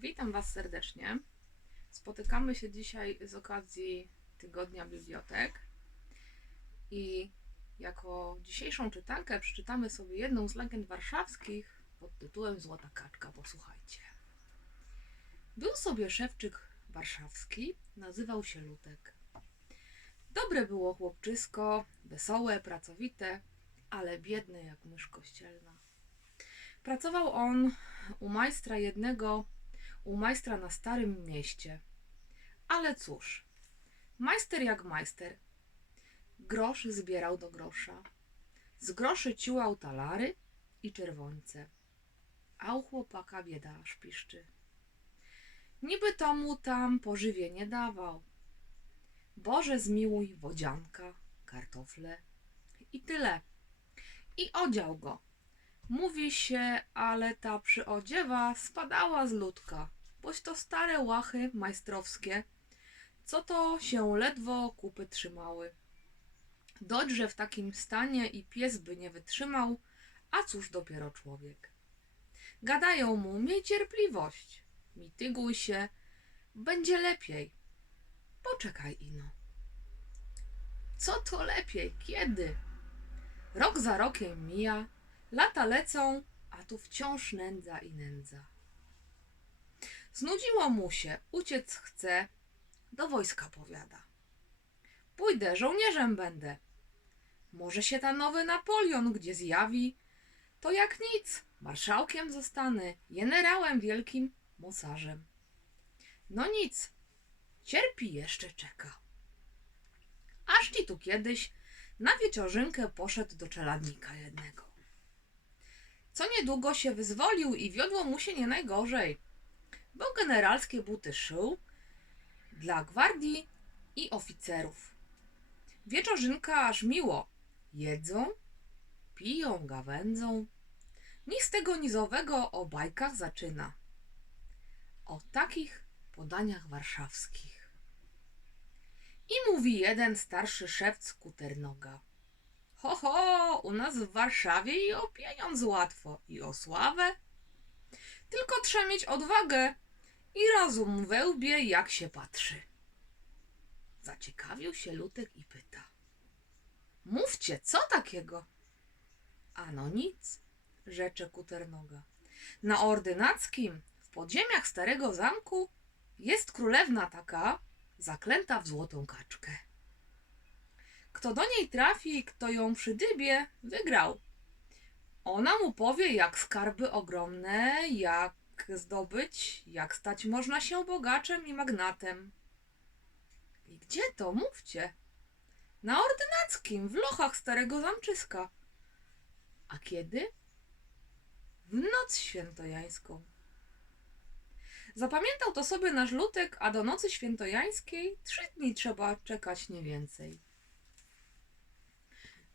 Witam Was serdecznie. Spotykamy się dzisiaj z okazji Tygodnia Bibliotek i jako dzisiejszą czytankę przeczytamy sobie jedną z legend warszawskich pod tytułem Złota Kaczka. Posłuchajcie. Był sobie szewczyk warszawski, nazywał się Lutek. Dobre było chłopczysko, wesołe, pracowite, ale biedne jak mysz kościelna. Pracował on u majstra jednego, u majstra na starym mieście. Ale cóż, majster jak majster. Grosz zbierał do grosza. Z groszy ciułał talary i czerwońce. A u chłopaka bieda aż piszczy. Niby to mu tam pożywienie dawał. Boże zmiłuj wodzianka, kartofle i tyle. I odział go. Mówi się, ale ta przyodziewa spadała z ludka, boś to stare łachy majstrowskie, co to się ledwo kupy trzymały. Dość, że w takim stanie i pies by nie wytrzymał, a cóż dopiero człowiek. Gadają mu, miej cierpliwość, mityguj się, będzie lepiej. Poczekaj ino. Co to lepiej? Kiedy? Rok za rokiem mija, lata lecą, a tu wciąż nędza i nędza. Znudziło mu się, uciec chce, do wojska powiada. Pójdę, żołnierzem będę. Może się ta nowy Napoleon gdzie zjawi, to jak nic, marszałkiem zostanę, generałem wielkim, mocarzem. No nic, cierpi jeszcze czeka. Aż ci tu kiedyś na wieczorzynkę poszedł do czeladnika jednego. Co niedługo się wyzwolił i wiodło mu się nie najgorzej, bo generalskie buty szył dla gwardii i oficerów. Wieczorzynka aż miło. Jedzą, piją, gawędzą. Nic tego nizowego o bajkach zaczyna. O takich podaniach warszawskich. I mówi jeden starszy szewc kuternoga. Ho, ho, u nas w Warszawie i o pieniądz łatwo, i o sławę. Tylko trzeba mieć odwagę i rozum we łbie, jak się patrzy. Zaciekawił się Lutek i pyta. Mówcie, co takiego? Ano nic, rzecze kuternoga. Na ordynackim, w podziemiach starego zamku, jest królewna taka, zaklęta w złotą kaczkę. Kto do niej trafi, kto ją przydybie, wygrał. Ona mu powie, jak skarby ogromne, jak zdobyć, jak stać można się bogaczem i magnatem. I gdzie to? Mówcie. Na ordynackim, w lochach starego zamczyska. A kiedy? W noc świętojańską. Zapamiętał to sobie nasz lutek, a do nocy świętojańskiej trzy dni trzeba czekać nie więcej.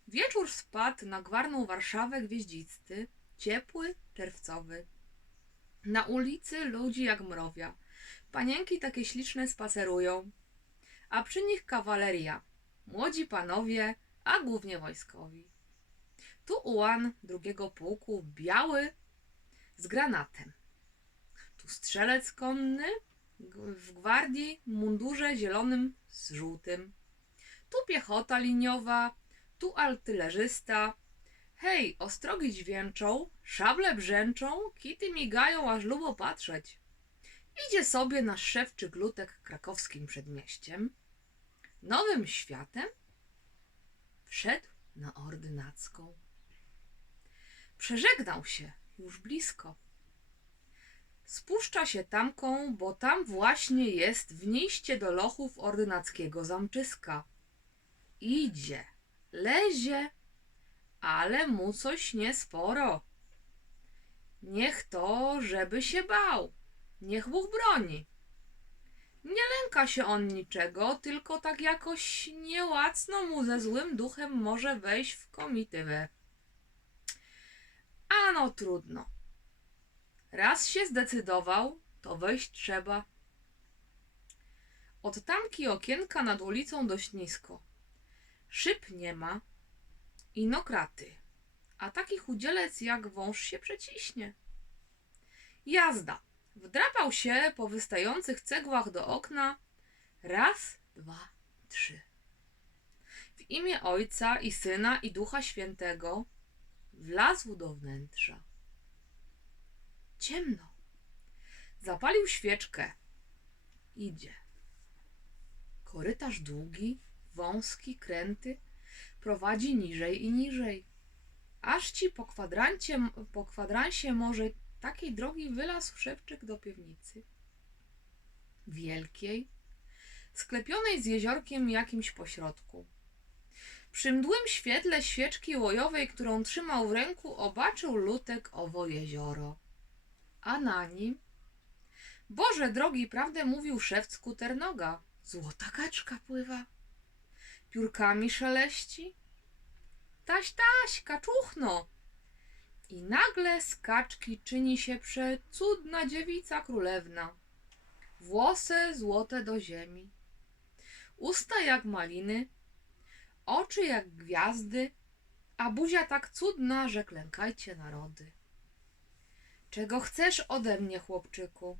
Wieczór spadł na gwarną Warszawę gwieździsty, ciepły, czerwcowy. Na ulicy ludzi jak mrowia. Panienki takie śliczne spacerują, a przy nich kawaleria, młodzi panowie, a głównie wojskowi. Tu ułan drugiego pułku, biały, z granatem. Tu strzelec konny w gwardii, mundurze zielonym z żółtym. Tu piechota liniowa, tu artylerzysta. Hej, ostrogi dźwięczą, szable brzęczą, kity migają, aż lubo patrzeć. Idzie sobie nasz szewczy glutek krakowskim przedmieściem. Nowym światem wszedł na ordynacką. Przeżegnał się już blisko. Spuszcza się tamką, bo tam właśnie jest wnieście do lochów ordynackiego zamczyska. Idzie, lezie, ale mu coś niesporo. Niech to, żeby się bał, niech Bóg broni. Nie lęka się on niczego, tylko tak jakoś niełacno mu ze złym duchem może wejść w komitywę. Ano trudno. Raz się zdecydował, to wejść trzeba. Od tamki okienka nad ulicą dość nisko. Szyb nie ma, ino kraty, a taki chudzielec jak wąż się przeciśnie. Jazda. Wdrapał się po wystających cegłach do okna. Raz, dwa, trzy. W imię Ojca i Syna i Ducha Świętego wlazł do wnętrza. Ciemno. Zapalił świeczkę. Idzie. Korytarz długi, wąski, kręty, prowadzi niżej i niżej. Aż ci po kwadrancie, po kwadransie może takiej drogi wylazł szewczyk do piwnicy. Wielkiej, sklepionej z jeziorkiem jakimś pośrodku. Przy mdłym świetle świeczki łojowej, którą trzymał w ręku, obaczył lutek owo jezioro. A na nim Boże drogi, prawdę mówił szewc skuternoga. Złota kaczka pływa. Piórkami szeleści. Taś, taś, kaczuchno. I nagle z kaczki czyni się przecudna dziewica królewna. Włosy złote do ziemi. Usta jak maliny. Oczy jak gwiazdy. A buzia tak cudna, że klękajcie narody. Czego chcesz ode mnie, chłopczyku?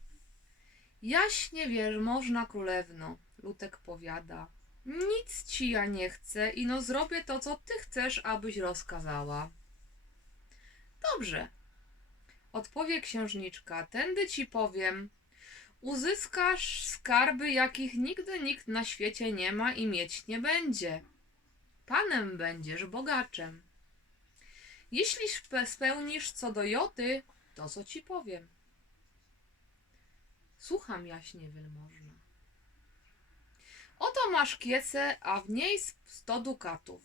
Jaśnie wielmożna królewno, Lutek powiada. Nic ci ja nie chcę, ino zrobię to, co ty chcesz, abyś rozkazała. Dobrze, odpowie księżniczka, tędy ci powiem. Uzyskasz skarby, jakich nigdy nikt na świecie nie ma i mieć nie będzie. Panem będziesz, bogaczem. Jeśli spe- spełnisz co do joty, to co ci powiem. Słucham jaśnie wielmożna. Oto masz kiecę, a w niej sto dukatów.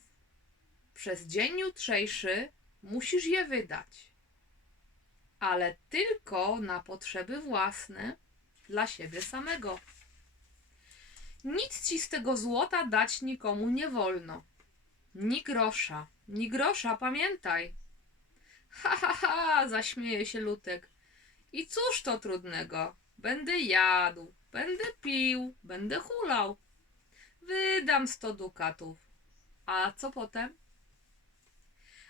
Przez dzień jutrzejszy musisz je wydać. Ale tylko na potrzeby własne, dla siebie samego. Nic ci z tego złota dać nikomu nie wolno. Ni grosza, ni grosza, pamiętaj. Ha, ha, ha, zaśmieje się Lutek. I cóż to trudnego? Będę jadł, będę pił, będę hulał. Wydam sto dukatów. A co potem?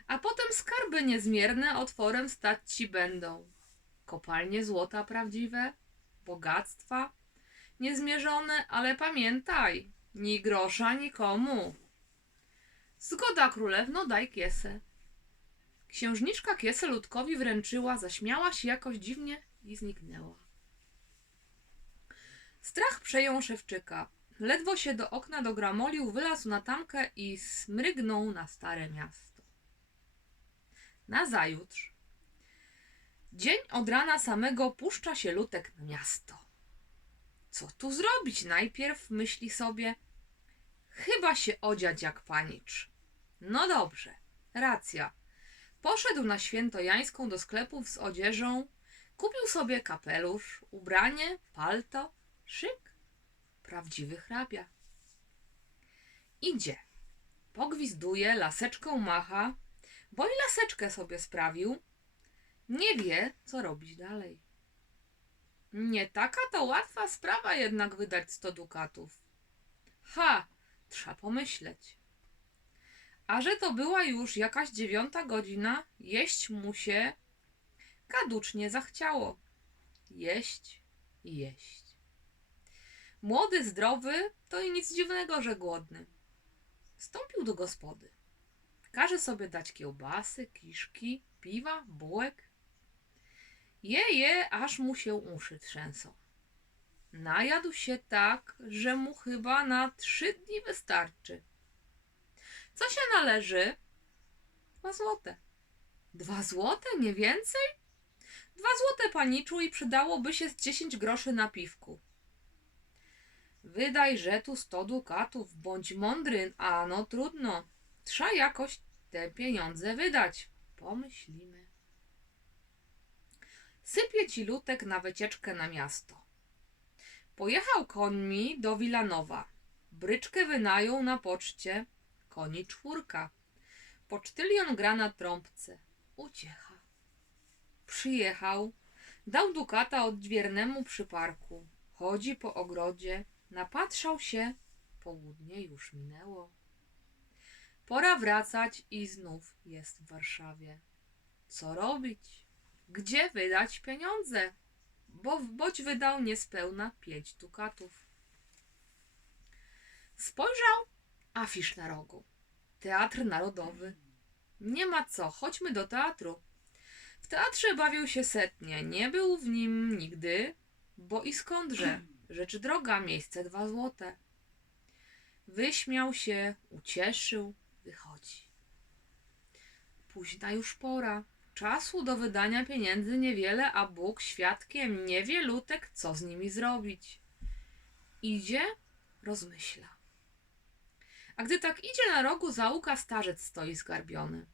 A potem skarby niezmierne otworem stać ci będą. Kopalnie złota prawdziwe, bogactwa niezmierzone, ale pamiętaj, ni grosza nikomu. Zgoda królewno, daj kiesę. Księżniczka kiesę ludkowi wręczyła, zaśmiała się jakoś dziwnie i zniknęła. Strach przejął szewczyka. Ledwo się do okna dogramolił, wylazł na tamkę i smrygnął na stare miasto. Nazajutrz. Dzień od rana samego puszcza się lutek na miasto. Co tu zrobić najpierw, myśli sobie. Chyba się odziać jak panicz. No dobrze, racja. Poszedł na święto jańską do sklepów z odzieżą, kupił sobie kapelusz, ubranie, palto, szyk, prawdziwy hrabia. Idzie, pogwizduje, laseczką macha, bo i laseczkę sobie sprawił, nie wie, co robić dalej. Nie taka to łatwa sprawa jednak wydać sto dukatów. Ha, trzeba pomyśleć. A że to była już jakaś dziewiąta godzina, jeść mu się gaducznie zachciało. Jeść i jeść. Młody, zdrowy, to i nic dziwnego, że głodny. Wstąpił do gospody. Każe sobie dać kiełbasy, kiszki, piwa, bułek. Je, je, aż mu się uszy trzęsą. Najadł się tak, że mu chyba na trzy dni wystarczy. Co się należy? Dwa złote. Dwa złote, nie więcej? Dwa złote paniczu i przydałoby się z dziesięć groszy na piwku. Wydaj, że tu sto dukatów, bądź mądry, a no trudno. Trzeba jakoś te pieniądze wydać. Pomyślimy. Sypie ci lutek na wycieczkę na miasto. Pojechał końmi do Wilanowa. Bryczkę wynajął na poczcie. Koni czwórka. Pocztylion gra na trąbce. Uciecha. Przyjechał. Dał dukata odźwiernemu przy parku. Chodzi po ogrodzie. Napatrzał się. Południe już minęło. Pora wracać i znów jest w Warszawie. Co robić? Gdzie wydać pieniądze? bo w boć wydał niespełna pięć dukatów. Spojrzał afisz na rogu. Teatr Narodowy. Nie ma co, chodźmy do teatru. W teatrze bawił się setnie, nie był w nim nigdy, bo i skądże, rzecz droga, miejsce dwa złote. Wyśmiał się, ucieszył, wychodzi. Późna już pora, czasu do wydania pieniędzy niewiele, a Bóg świadkiem niewielutek, co z nimi zrobić. Idzie, rozmyśla. A gdy tak idzie na rogu załuka starzec stoi zgarbiony.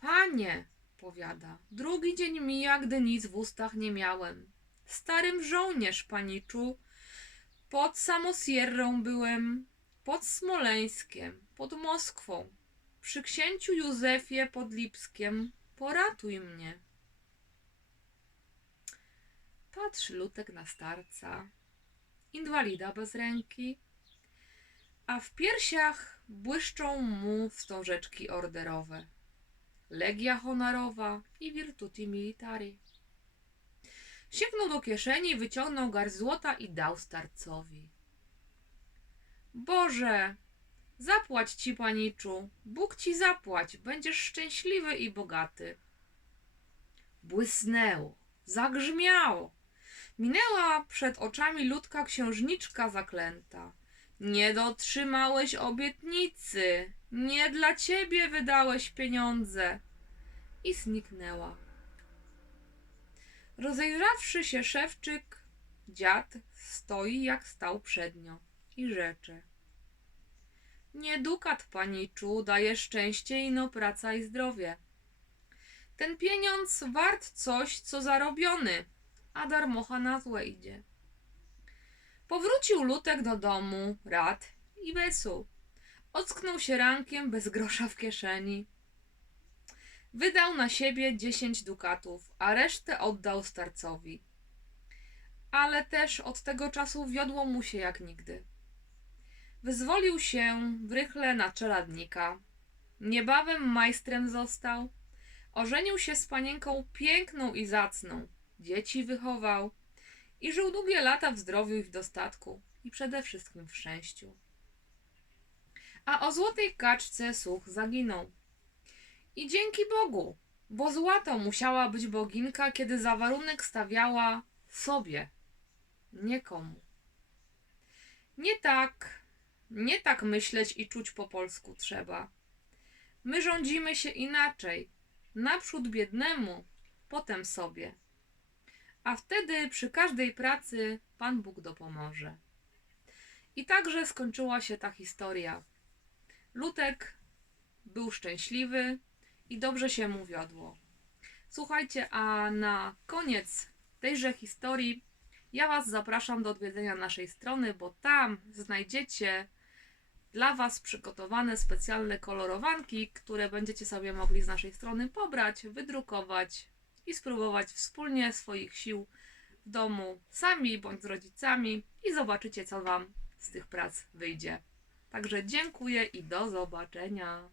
Panie, powiada, drugi dzień mija, gdy nic w ustach nie miałem. Starym żołnierz, paniczu, pod Samosierrą byłem, pod Smoleńskiem, pod Moskwą, przy księciu Józefie pod Lipskiem. Poratuj mnie. Patrzy Lutek na starca, inwalida bez ręki, a w piersiach błyszczą mu wstążeczki orderowe. Legia honorowa i virtuti militari. Sięgnął do kieszeni, wyciągnął garść złota i dał starcowi. Boże, zapłać ci, paniczu, Bóg ci zapłać, będziesz szczęśliwy i bogaty. Błysnęło, zagrzmiało. Minęła przed oczami ludka księżniczka zaklęta. Nie dotrzymałeś obietnicy, nie dla ciebie wydałeś pieniądze. I zniknęła. Rozejrzawszy się szewczyk, dziad stoi jak stał przednio i rzecze. Nie dukat, paniczu, daje szczęście ino praca i zdrowie. Ten pieniądz wart coś, co zarobiony, a darmocha na złe idzie. Powrócił Lutek do domu, rad i wesół. Ocknął się rankiem bez grosza w kieszeni. Wydał na siebie dziesięć dukatów, a resztę oddał starcowi. Ale też od tego czasu wiodło mu się jak nigdy. Wyzwolił się w rychle na czeladnika. Niebawem majstrem został. Ożenił się z panienką piękną i zacną. Dzieci wychował i żył długie lata w zdrowiu i w dostatku i przede wszystkim w szczęściu. A o złotej kaczce słuch zaginął. I dzięki Bogu, bo złato musiała być boginka, kiedy za warunek stawiała sobie, nie komu. Nie tak, nie tak myśleć i czuć po polsku trzeba. My rządzimy się inaczej. Naprzód biednemu, potem sobie. A wtedy przy każdej pracy Pan Bóg dopomoże. I także skończyła się ta historia. Lutek był szczęśliwy i dobrze się mu wiodło. Słuchajcie, a na koniec tejże historii ja Was zapraszam do odwiedzenia naszej strony, bo tam znajdziecie dla Was przygotowane specjalne kolorowanki, które będziecie sobie mogli z naszej strony pobrać, wydrukować i spróbować wspólnie swoich sił w domu, sami bądź z rodzicami i zobaczycie, co Wam z tych prac wyjdzie. Także dziękuję i do zobaczenia.